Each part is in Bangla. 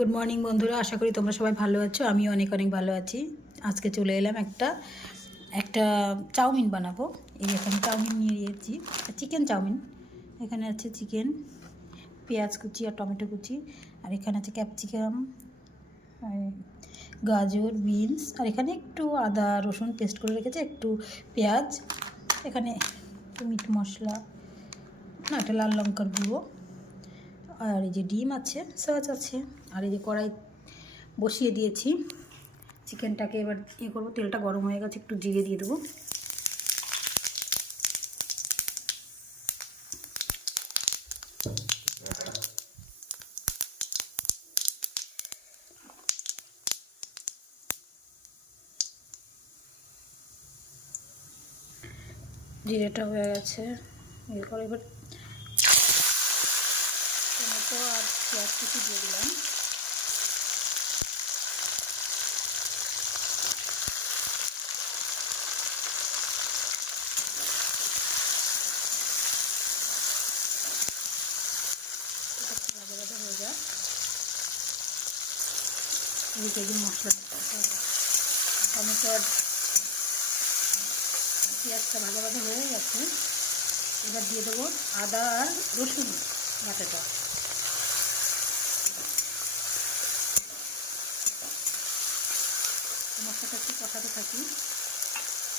গুড মর্নিং বন্ধুরা। আশা করি তোমরা সবাই ভালো আছো। আমি অনেক অনেক ভালো আছি। আজকে চলে এলাম একটা একটা চাউমিন বানাবো। এই এখানে চাউমিন নিয়ে নিয়েছি। Chicken chowmein. এখানে আছে চিকেন পেঁয়াজ কুচি আর টমেটো কুচি। আর এখানে আছে ক্যাপসিকাম গাজর বিনস আর এখানে একটু আদা, রসুন পেস্ট করে রেখেছে। একটু পেঁয়াজ। এখানে মিট মশলা। না, একটা লাল লঙ্কার গুঁড়ো। আর এই যে ডিম আছে, সস আছে। আর এই যে কড়াই বসিয়ে দিয়েছি। চিকেনটাকে এবার ইয়ে করব, তেলটা গরম হয়ে গেছে, একটু জিরে দিয়ে দেবো। জিরেটা হয়ে গেছে। ইয়ে করে এবার টমেটো আর পেঁয়াজ কিছু দিয়ে দিলাম এটা একটু ভাজা ভাজা হয়ে যাক এদিকে যে মশলা টমেটো পেঁয়াজটা ভাজা হয়ে গেছে। এবার দিয়ে দেবো আদা আর রসুন বাটাটা। মশলাটা একটু কষাতে থাকি।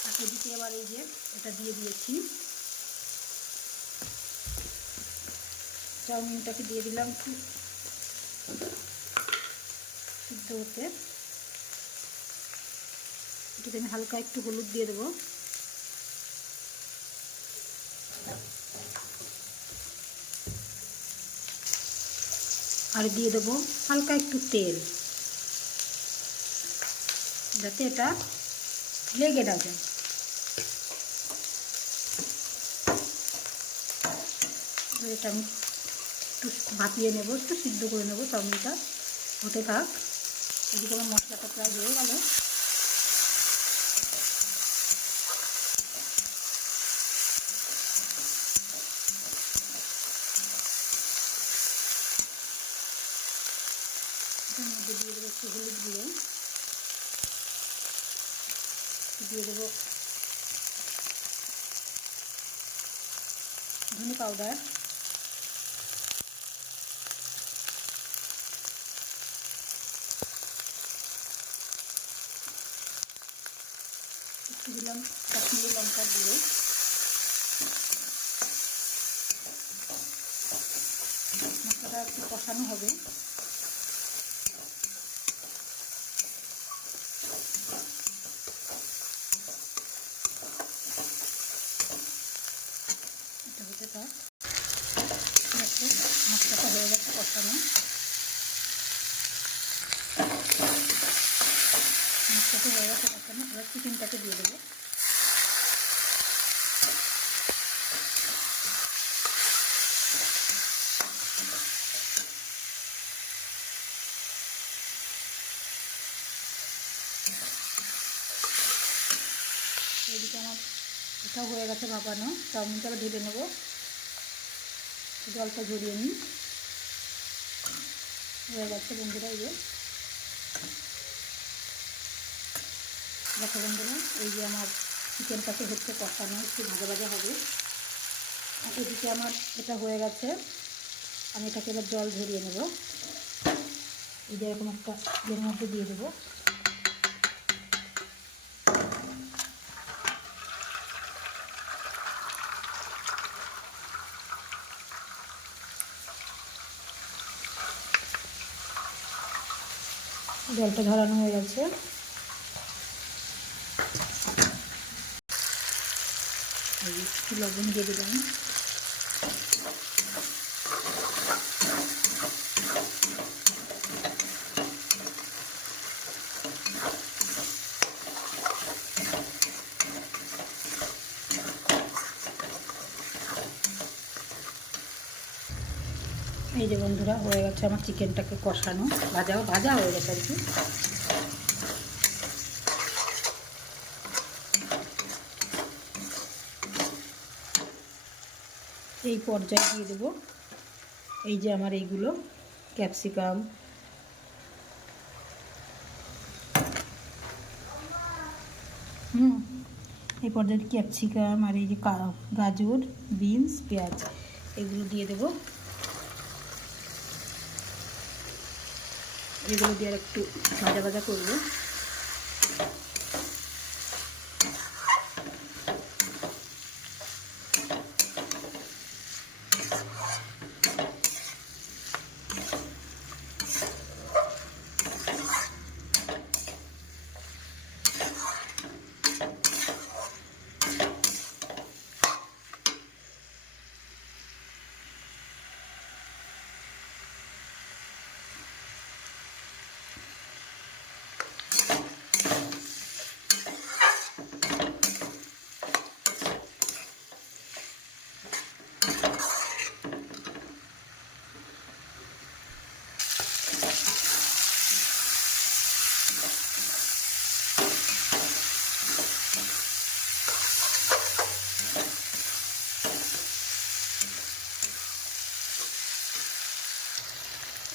আর এদিকে আবার এই যে এটা দিয়ে দিয়েছি। চাউমিনটাকে দিয়ে দিলাম সিদ্ধ হতে। এটাতে আমি হালকা একটু হলুদ দিয়ে দেবো। আর দিয়ে দেবো হালকা একটু তেল। যাতে এটা লেগে না যায়। এটা আমি একটু ভাপিয়ে নেব, একটু সিদ্ধ করে নেব, চাউমিনটা। হতে থাক। এদিকে আমার মশলাটা প্রায় হয়ে গেল। দিয়ে দেবো একটু হলুদ গুঁড়ো। দিয়ে দেবো ধনে পাউডার। দিলাম কাশ্মীরি লঙ্কার গুঁড়ো। মশলাটা একটু কষানো হবে। মশলাটা হয়ে গেছে কষানো মশলাটা হয়ে গেছে কষানো এবার চিকেনটাকে দিয়ে দেবো এদিকে আমার এটাও হয়ে গেছে ভাপানো। চাউমিনটা ঢেলে নেব। জলটা ঝরিয়ে নিই। হয়ে গেছে বন্ধুরা, এই যে। দেখো বন্ধুরা, এই যে আমার চিকেনটাকে হচ্ছে কষানো, একটু ভাজা ভাজা হবে। এদিকে আমার এটা হয়ে গেছে। আমি এটাকে এবার জল ঝরিয়ে নেব। এই যে এরকম একটা এর মধ্যে দিয়ে দেবো। জলটা ঝরানো হয়ে গেছে। লবণ দিয়ে দিলাম। এই যে বন্ধুরা, হয়ে গেছে আমার চিকেনটাকে কষানো। ভাজাও, ভাজা হয়ে গেছে আর কি। এই পর্যায়ে দিয়ে দেবো। এই যে আমার এইগুলো, ক্যাপসিকাম। হুম, এই পর্যায়ে ক্যাপসিকাম আর এই যে গাজর, বিনস, পেঁয়াজ, এগুলো দিয়ে দেবো। এগুলো দিয়ে আর একটু ভাজা ভাজা করব।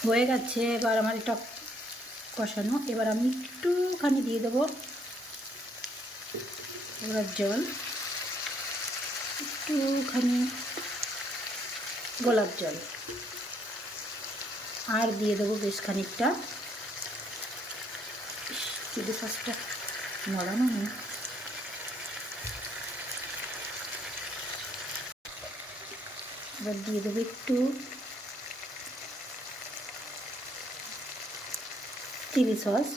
হয়ে গেছে, এবার আমার এটা কষানো। এবার আমি একটুখানি দিয়ে দেবো এবার জল। একটুখানি গোলাপ জল। আর দিয়ে দেবো বেশ খানিকটা। চিলি সসটা নরম নেই। এবার দিয়ে দেবো একটু চিলি সস।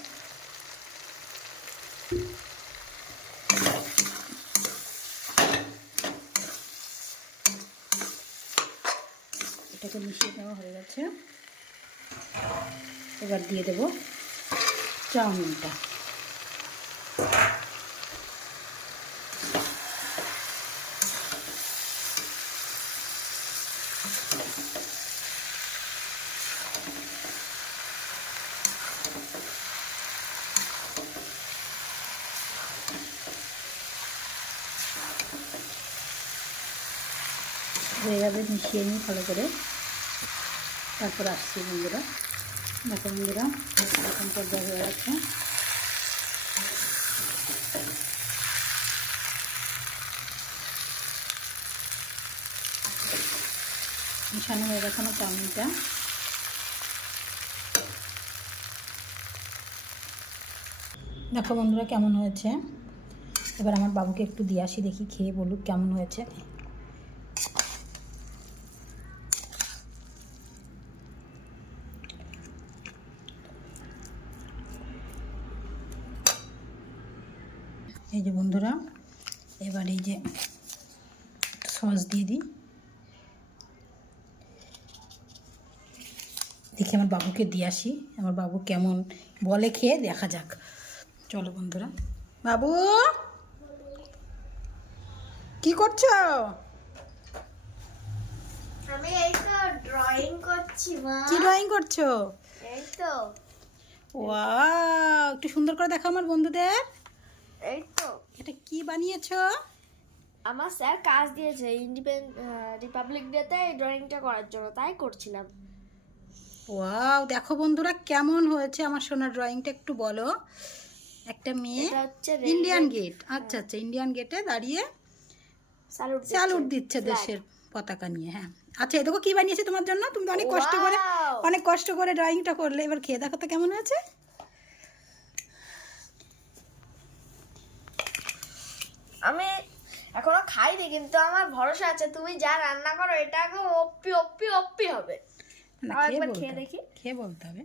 এটাকে মিশিয়ে নেওয়া হয়ে গেছে। এবার দিয়ে দেব চাউমিনটা। যাবে, মিশিয়ে নিই ভালো করে। তারপর আসছি বন্ধুরা। দেখো বন্ধুরা, এখন পর্যায়ে হয়ে গেছে। মিশানো হয়ে গেছে চাউমিনটা। দেখো বন্ধুরা কেমন হয়েছে? এবার আমার বাবুকে একটু দিয়ে আসি, দেখি খেয়ে বলুক কেমন হয়েছে। এই যে বন্ধুরা এবার এই যে সস দিয়ে দিই। দেখি আমার বাবুকে দিয়ে আসি। আমার বাবু কেমন বলে খেয়ে দেখা যাক। চলো বন্ধুরা। বাবু! কি করছ? আমি এই তো ড্রয়িং করছি মা। কি ড্রয়িং করছ? এই তো। ওয়াও একটু সুন্দর করে দেখো আমার বন্ধুদের। এই তো। এটা কি বানিয়েছো? আমার স্যার কাজ দিয়েছে ইন্ডিপেন্ড রিপাবলিক ডেতে এই ড্রয়িংটা করার জন্য তাই করছিলাম। ওয়াও দেখো বন্ধুরা কেমন হয়েছে আমার সোনার ড্রয়িংটা একটু বলো। একটা মেয়ে ইন্ডিয়ান গেট। আচ্ছা আচ্ছা ইন্ডিয়ান গেটে দাঁড়িয়ে স্যালুট স্যালুট দিচ্ছে দেশের পতাকা নিয়ে হ্যাঁ। আচ্ছা এই দেখো কি বানিয়েছে তোমার জন্য? তুমি অনেক কষ্ট করে অনেক কষ্ট করে ড্রয়িংটা করলে। এবার খেয়ে দেখো তো কেমন হয়েছে। আমি এখনও খাইনি কিন্তু আমার ভরসা আছে। তুমি যা রান্না করো এটা একদম অপ্পি অপ্পি অপ্পি হবে। খেয়ে একবার খেয়ে দেখি। খেয়ে বলতে হবে।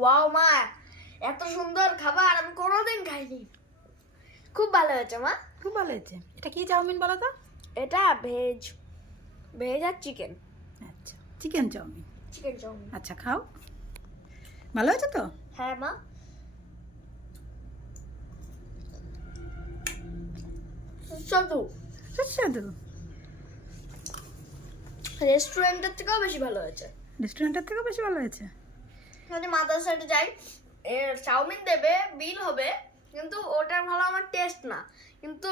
ওয়াও মা এত সুন্দর খাবার আমি কোনোদিন খাইনি। খুব ভালো হয়েছে মা। খুব ভালো হয়েছে। এটা কি চাউমিন বলো তো? এটা ভেজ ভেজ আর চিকেন আচ্ছা চিকেন চাউমিন চিকেন চাউমিন আচ্ছা খাও। ভালো হয়েছে তো? হ্যাঁ মা। সুস্বাদু। সুস্বাদু। রেস্টুরেন্টের থেকেও বেশি ভালো হয়েছে। রেস্টুরেন্টের থেকেও বেশি ভালো হয়েছে? মানে মাদ্রাসাতে যাই এর চাউমিন দেবে বিল হবে কিন্তু ওটার ভালো আমার টেস্ট না। কিন্তু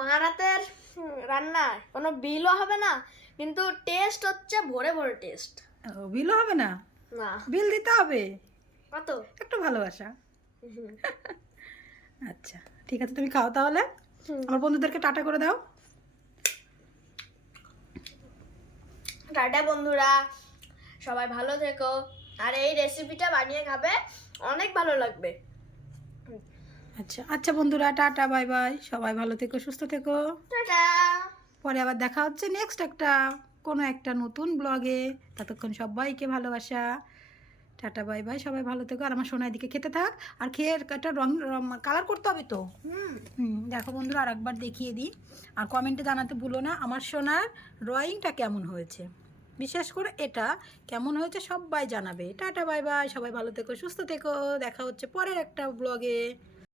মার হাতের হুম, রান্নার কোনো বিলও হবে না কিন্তু টেস্ট হচ্ছে ভরে ভরে টেস্ট বিলও হবে না? না। বিল দিতে হবে? কত? একটু ভালোবাসা। আচ্ছা ঠিক আছে তুমি খাও তাহলে। আমার বন্ধুদেরকে টাটা করে দাও। টাটা বন্ধুরা সবাই ভালো থেকো। আর এই রেসিপিটা বানিয়ে খাবে অনেক ভালো লাগবে। আচ্ছা আচ্ছা বন্ধুরা টাটা বাই বাই। সবাই ভালো থেকো সুস্থ থেকো। পরে আবার দেখা হচ্ছে নেক্সট একটা কোনো একটা নতুন ব্লগে ততক্ষণ সবাইকে ভালোবাসা। Tata bye bye. সবাই ভালো থেকো। আর আমার সোনার দিকে খেতে থাক। আর খেয়ে একটা রং কালার করতে হবে তো। হুম। হুম দেখো বন্ধুরা আর একবার দেখিয়ে দিই। আর কমেন্টে জানাতে ভুলো না আমার সোনার ড্রয়িংটা কেমন হয়েছে? বিশেষ করে এটা কেমন হয়েছে সবাই জানাবে। Tata bye bye. সবাই ভালো থেকো সুস্থ থেকো। দেখা হচ্ছে পরের একটা ব্লগে